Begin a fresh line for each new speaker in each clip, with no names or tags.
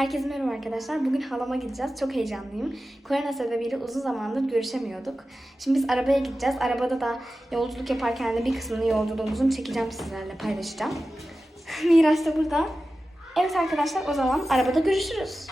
Herkese merhaba arkadaşlar. Bugün halama gideceğiz. Çok heyecanlıyım. Korona sebebiyle uzun zamandır görüşemiyorduk. Şimdi biz arabaya gideceğiz. Arabada da yolculuk yaparken de bir kısmını yolculuğumuzun çekeceğim sizlerle paylaşacağım. Miraç da burada. Evet arkadaşlar o zaman arabada görüşürüz.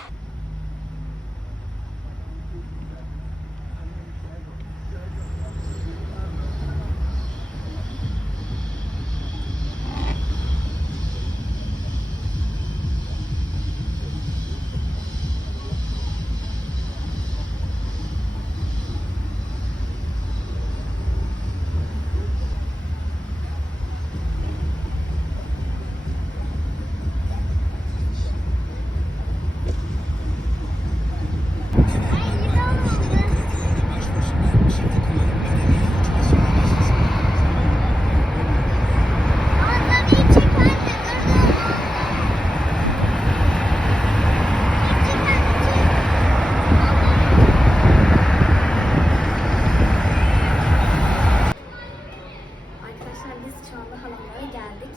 Arkadaşlar biz şu anda halamlara geldik.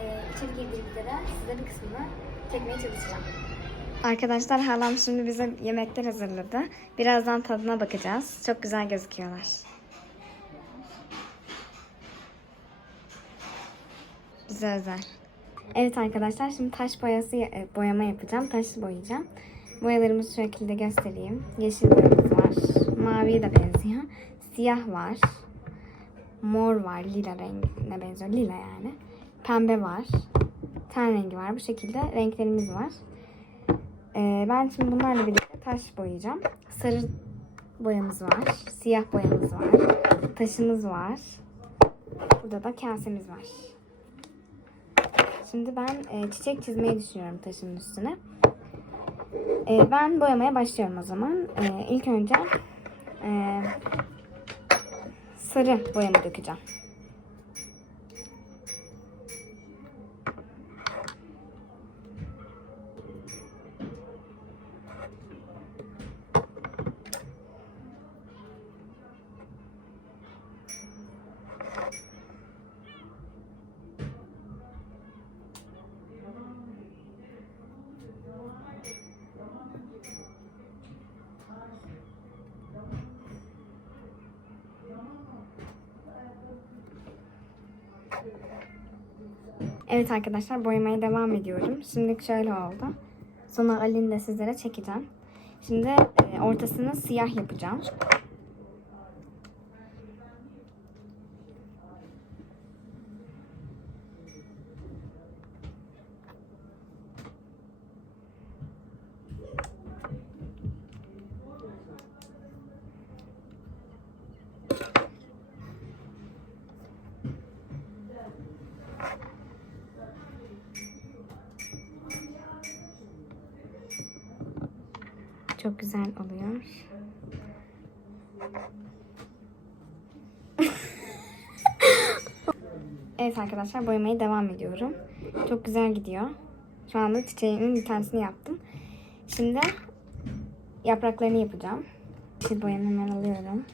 Ee, içeri girdiğimizde de size bir kısmını çekmeye çalışacağım. Arkadaşlar halam şimdi bize yemekler hazırladı. Birazdan tadına bakacağız. Çok güzel gözüküyorlar. Bize özel. Evet arkadaşlar şimdi taş boyası e, boyama yapacağım. Taş boyayacağım. Boyalarımızı şu şekilde göstereyim. Yeşil boyamız var. Maviye de benziyor. Siyah var. Mor var. Lila rengine benziyor. Lila yani. Pembe var. Ten rengi var. Bu şekilde renklerimiz var. Ee, ben şimdi bunlarla birlikte taş boyayacağım. Sarı boyamız var. Siyah boyamız var. Taşımız var. Burada da kasemiz var. Şimdi ben e, çiçek çizmeyi düşünüyorum taşın üstüne. E, ben boyamaya başlıyorum o zaman. E, ilk önce e, sarı boyamı dökeceğim. Evet arkadaşlar boyamaya devam ediyorum. Şimdi şöyle oldu. Sonra Ali'ni de sizlere çekeceğim. Şimdi e, ortasını siyah yapacağım. Güzel oluyor. evet arkadaşlar boyamaya devam ediyorum. Çok güzel gidiyor. Şu anda çiçeğimin bir tanesini yaptım. Şimdi yapraklarını yapacağım. Yeşil boyamı hemen alıyorum.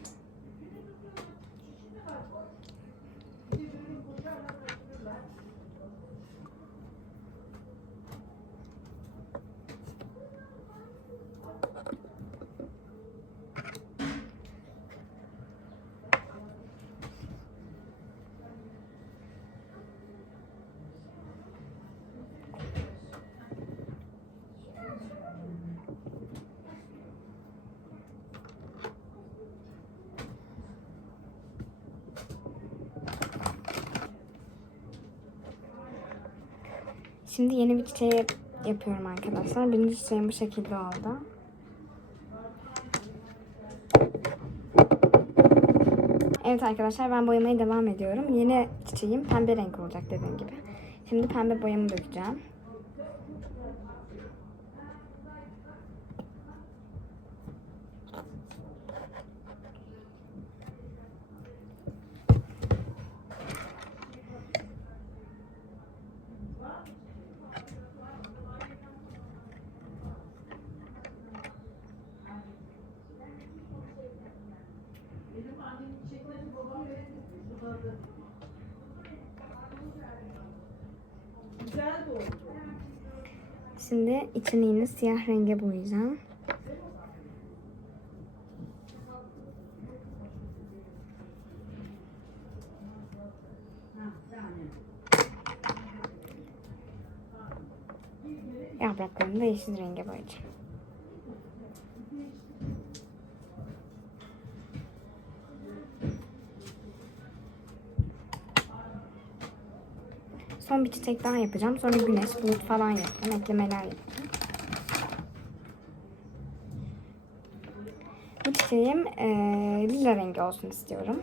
Şimdi yeni bir çiçeği yapıyorum arkadaşlar. Birinci çiçeğim bu şekilde oldu. Evet arkadaşlar ben boyamaya devam ediyorum. Yeni çiçeğim pembe renk olacak dediğim gibi. Şimdi pembe boyamı dökeceğim.
Güzel de oldu.
Şimdi içini yine siyah renge boyayacağım. Yapraklarını da yeşil renge boyayacağım. Son bir çiçek daha yapacağım. Sonra güneş, bulut falan yapacağım. Eklemeler yapacağım. Bu çiçeğim eee, lila rengi olsun istiyorum.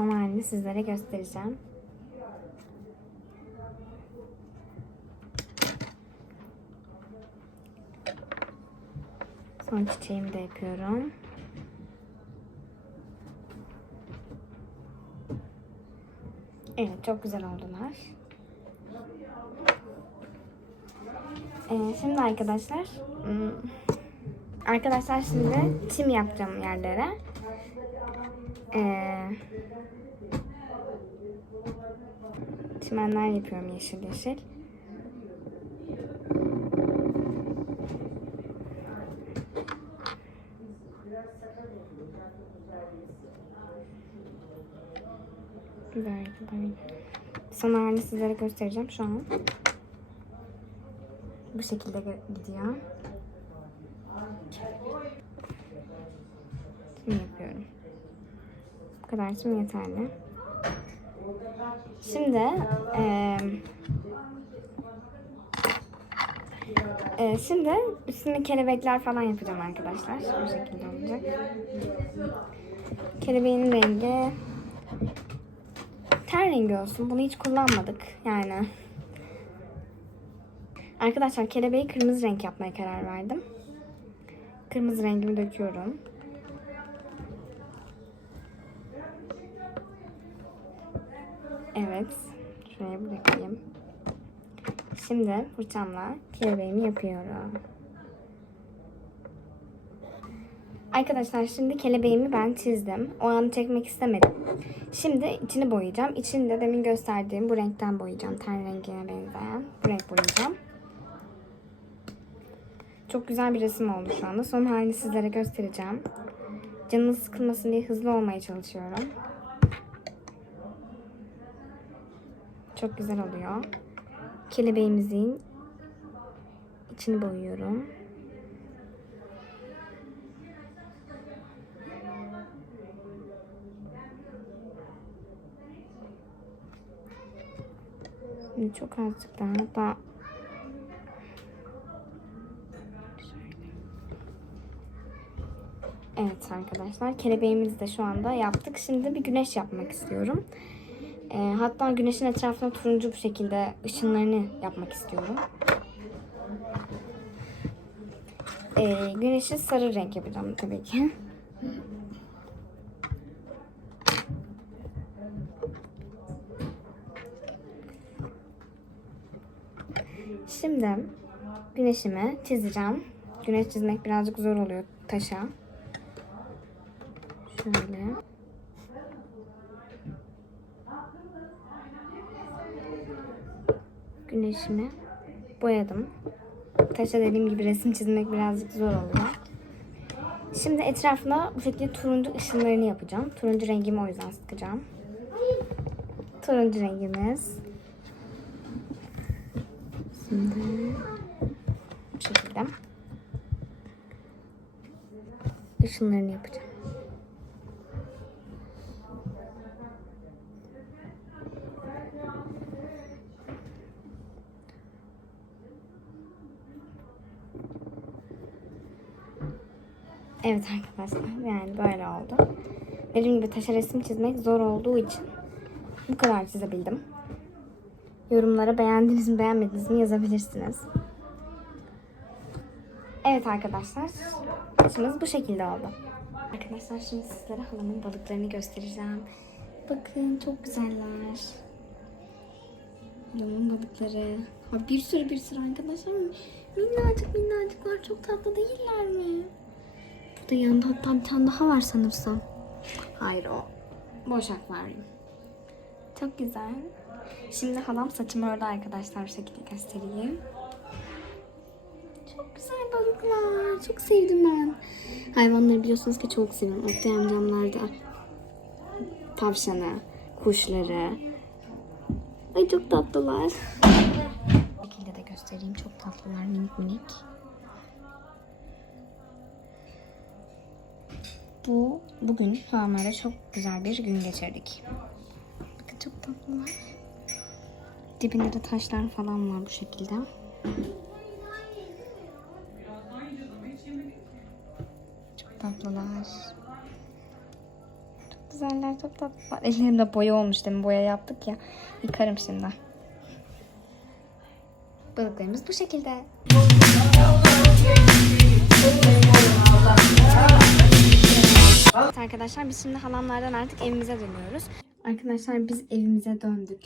Son halini sizlere göstereceğim. Son çiçeğimi de yapıyorum. Evet çok güzel oldular. Ee, şimdi arkadaşlar hmm, arkadaşlar şimdi çim yapacağım yerlere. Ee, çimenler yapıyorum yeşil yeşil. Böyle böyle. Son halini sizlere göstereceğim şu an. Bu şekilde gidiyor. Şimdi yapıyorum. Bu kadar şimdi yeterli. Şimdi eee eee, şimdi üstüne kelebekler falan yapacağım arkadaşlar. Bu şekilde olacak. Kelebeğin rengi ten rengi olsun. Bunu hiç kullanmadık yani. Arkadaşlar kelebeği kırmızı renk yapmaya karar verdim. Kırmızı rengimi döküyorum. Evet. Şuraya bırakayım. Şimdi fırçamla kelebeğimi yapıyorum. Arkadaşlar şimdi kelebeğimi ben çizdim. O anı çekmek istemedim. Şimdi içini boyayacağım. İçini de demin gösterdiğim bu renkten boyayacağım. Ten rengine benzeyen. Bu renk boyayacağım. Çok güzel bir resim oldu şu anda. Son halini sizlere göstereceğim. Canınız sıkılmasın diye hızlı olmaya çalışıyorum. Çok güzel oluyor. Kelebeğimizin içini boyuyorum. Şimdi çok azıcık daha hatta Evet arkadaşlar kelebeğimizi de şu anda yaptık. Şimdi bir güneş yapmak istiyorum. Ee, hatta güneşin etrafına turuncu bir şekilde ışınlarını yapmak istiyorum. Ee, güneşi sarı renk yapacağım tabii ki. Şimdi güneşimi çizeceğim. Güneş çizmek birazcık zor oluyor taşa. Şöyle. Güneşimi boyadım. Taşa dediğim gibi resim çizmek birazcık zor oluyor. Şimdi etrafına bu şekilde turuncu ışınlarını yapacağım. Turuncu rengimi o yüzden sıkacağım. Turuncu rengimiz. Şimdi bu şekilde ışınlarını yapacağım. Evet arkadaşlar yani böyle oldu. Dediğim gibi taşa resim çizmek zor olduğu için bu kadar çizebildim. Yorumlara beğendiniz mi beğenmediniz mi yazabilirsiniz. Evet arkadaşlar. Taşımız bu şekilde oldu. Arkadaşlar şimdi sizlere halamın balıklarını göstereceğim. Bakın çok güzeller. Halamın balıkları. Ha, bir sürü bir sürü arkadaşlar. Minnacık minnacıklar çok tatlı değiller mi? Burada yanında hatta bir tane daha var sanırsam. Hayır o. Boş akvaryum. Çok güzel. Şimdi halam saçımı ördü arkadaşlar bu şekilde göstereyim. Çok güzel balıklar. Çok sevdim ben. Hayvanları biliyorsunuz ki çok seviyorum. Oktay amcamlar da tavşanı, kuşları. Ay çok tatlılar. Bu şekilde de göstereyim. Çok tatlılar minik minik. Bu bugün halamlara çok güzel bir gün geçirdik. Bakın çok tatlılar. Dibinde de taşlar falan var bu şekilde. Çok tatlılar. Çok güzeller, çok tatlılar. Ellerimde boya olmuş demin boya yaptık ya. Yıkarım şimdi. Balıklarımız bu şekilde. Arkadaşlar biz şimdi halamlardan artık evimize dönüyoruz. Arkadaşlar biz evimize döndük.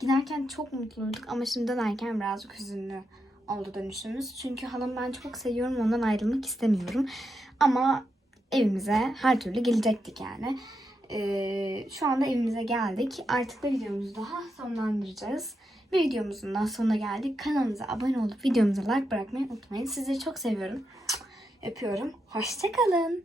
Giderken çok mutluyduk ama şimdi dönerken birazcık hüzünlü oldu dönüşümüz. Çünkü halamı ben çok seviyorum ondan ayrılmak istemiyorum. Ama evimize her türlü gelecektik yani. Ee, şu anda evimize geldik. Artık da videomuzu daha sonlandıracağız. Bir videomuzun daha sonuna geldik. Kanalımıza abone olup videomuza like bırakmayı unutmayın. Sizleri çok seviyorum. Öpüyorum. Hoşçakalın.